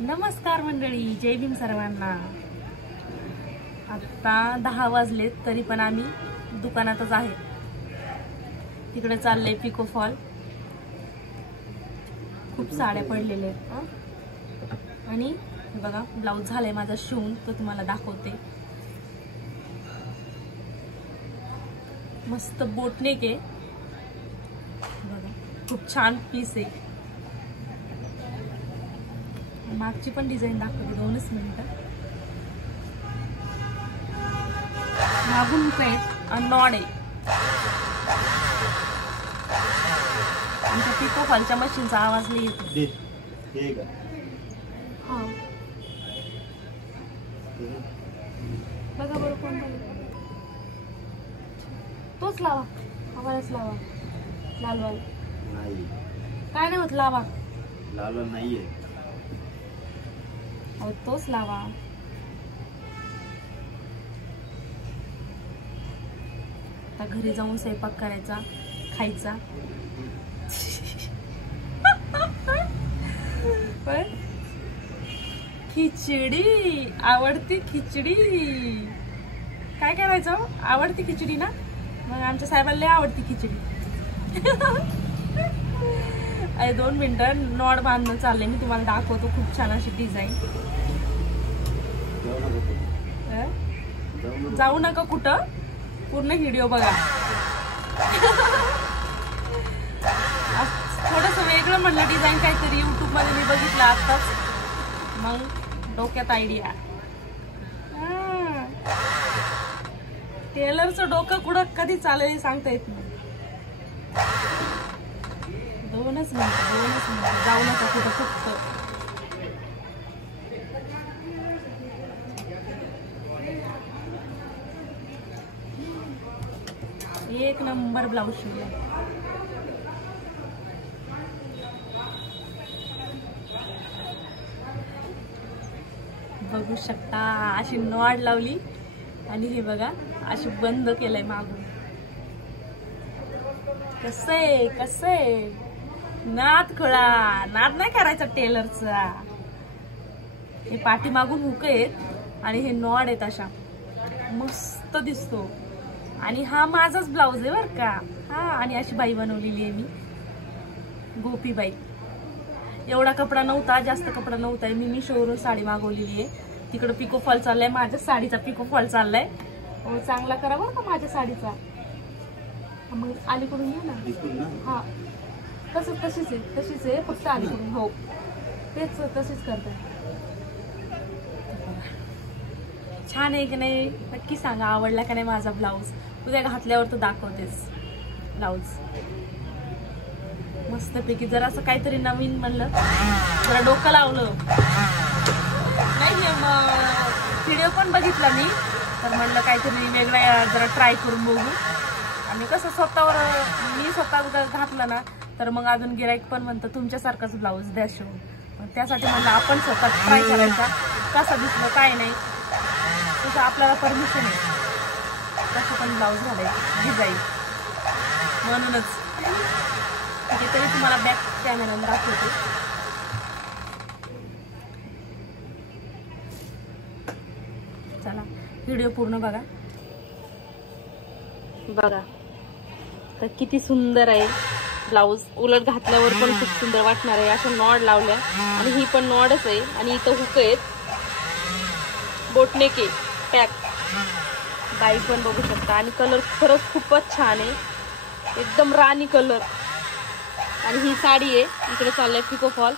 नमस्कार मंडळी, जय भीम सर्वांना। आता 10 वाजलेत तरी पण आम्ही दुकानातच आहे। तिकडे चालले पिको फॉल। खूप साड्या पडलेले आहेत आणि हे बघा ब्लाउज झालाय माझा शिवून, तो तुम्हाला दाखवते। मस्त बोटनेक आहे बघा, खूप छान पीस आहे। मागची पण डिझाइन दाखवते, 2 मिनिटं। मागून पेट आणि नॉड आहे। आमच्या पिको फॉलच्या मशीनचा आवाज नाही येतो। हा बघा बरं, कोण तोच लावा, आवाजच लावा। लालवाल नाही, काय नाही होत, लावा। लालवाल नाहीये, तोच लावा। आता घरी जाऊन स्वयंपाक करायचा, खायचा। खिचडी आवडती, खिचडी काय करायचं, आवडती खिचडी ना। मग आमच्या साहेबांना लय आवडती खिचडी। 2 मिनिटं, नॉड बांधणं चाललंय, मी तुम्हाला दाखवतो। खूप छान अशी डिझाईन। जाऊ नका कुठं, पूर्ण व्हिडिओ बघा। थोडस वेगळं म्हणलं डिझाईन काहीतरी, युट्यूब मध्ये मी बघितलं आताच, मग डोक्यात आयडिया। टेलरचं डोकं कुठं कधी चालेल सांगता येत नाही। 2 मिनिटं, जाऊ नका कुठं, फक्त एक नंबर ब्लाउज शिवला। बघू शकता, अशी नॉड लावली आणि हे बघा अशी बंद केलंय मागून। कसंय कसंय, नाद खळा, नाद नाही करायचा टेलरचा। हे पाठी मागून हुक आहेत आणि हे नॉड आहेत, अशा मस्त दिसतो। आणि हा माझाच ब्लाउज आहे बर का। हा, आणि अशी बाई बनवलेली आहे मी, गोपीबाई। एवढा कपडा नव्हता, जास्त कपडा नव्हता, मी मिशोवरून साडी मागवलेली आहे। तिकडे पिको फॉल चाललाय, माझ्या साडीचा पिको फॉल चाललाय। चांगला करा बरं का माझ्या साडीचा। मग अलीकडून घे ना। हा, तशीच आहे, फक्त अलीकडून। हो, तेच तशीच करते। छान आहे की नाही, नक्की सांगा, आवडला का नाही माझा ब्लाउज। उद्या घातल्यावर तर दाखवतेच ब्लाउज। मस्तपैकी जरा असं काहीतरी नवीन म्हणलं, जरा डोकं लावलं नाही। व्हिडिओ पण बघितला मी, तर म्हणलं काहीतरी वेगळं जरा ट्राय करून बघू। आणि कसं स्वतःवर मी स्वतः घातलं ना, तर मग अजून गिराईक पण म्हणतं तुमच्यासारखाच ब्लाऊज द्या शिवून। मग त्यासाठी म्हणलं आपण स्वतः ट्राय करायचा, कसं दिसलं काय नाही, तसं आपल्याला परमिशन आहे तसं पण ब्लाऊज घालायचं डिझाईन। म्हणूनच तरी तुम्हाला बॅक कॅमेराने दाखवते। चला व्हिडिओ पूर्ण बघा। बघा तर किती सुंदर आहे ब्लाऊज, उलट घातल्यावर पण खूप सुंदर वाटणार आहे। अशा नॉड लावल्या आणि ही पण नॉडच आहे, आणि इथं हुक आहेत, बोटनेक आहे, पॅक बाई पण बघू शकता। आणि कलर खरंच खूपच छान आहे, एकदम राणी कलर। आणि ही साडी आहे, इकडे चाललंय पिको फॉल।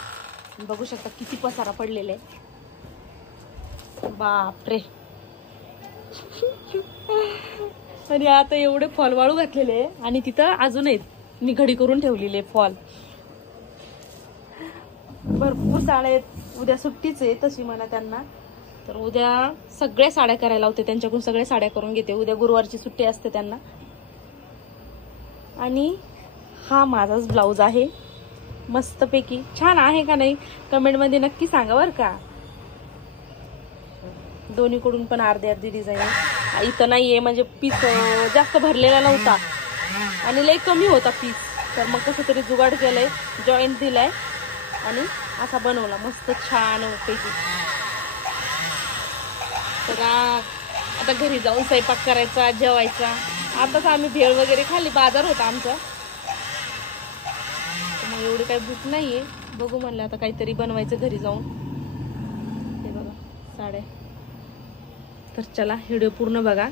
बघू शकता किती पसारा पडलेला आहे, बापरे। आणि आता एवढे फॉल वाळू घातलेले आहे, आणि तिथं अजून आहेत, मी घडी करून ठेवलेले फॉल। भरपूर साड्या आहेत, उद्या सुट्टीच आहे तशी म्हणा त्यांना, तर उद्या सगळ्या साड्या करायला होते त्यांच्याकडून, सगळ्या साड्या करून घेते। उद्या गुरुवारची सुट्टी असते त्यांना। आणि हा माझाच ब्लाऊज आहे, मस्तपैकी। छान आहे का नाही कमेंट मध्ये नक्की सांगा बर का। दोन्हीकडून पण अर्धी अर्धी डिझाईन आहे। इथं नाहीये, म्हणजे पीस जास्त भरलेला नव्हता आणि लई कमी होता पीस, तर मग कसं तरी जुगाड केलंय, जॉईंट दिलाय आणि असा बनवला मस्त छान पैकी. तर आता घरी जाऊन स्वयंपाक करायचा, जेवायचा. आताच आम्ही भेळ वगैरे खाल्ली, बाजार होता आमचा, मग एवढी काही भूक नाहीये. बघू म्हणलं आता काहीतरी बनवायचं घरी जाऊन. हे बघा साड्या. तर चला व्हिडिओ पूर्ण बघा.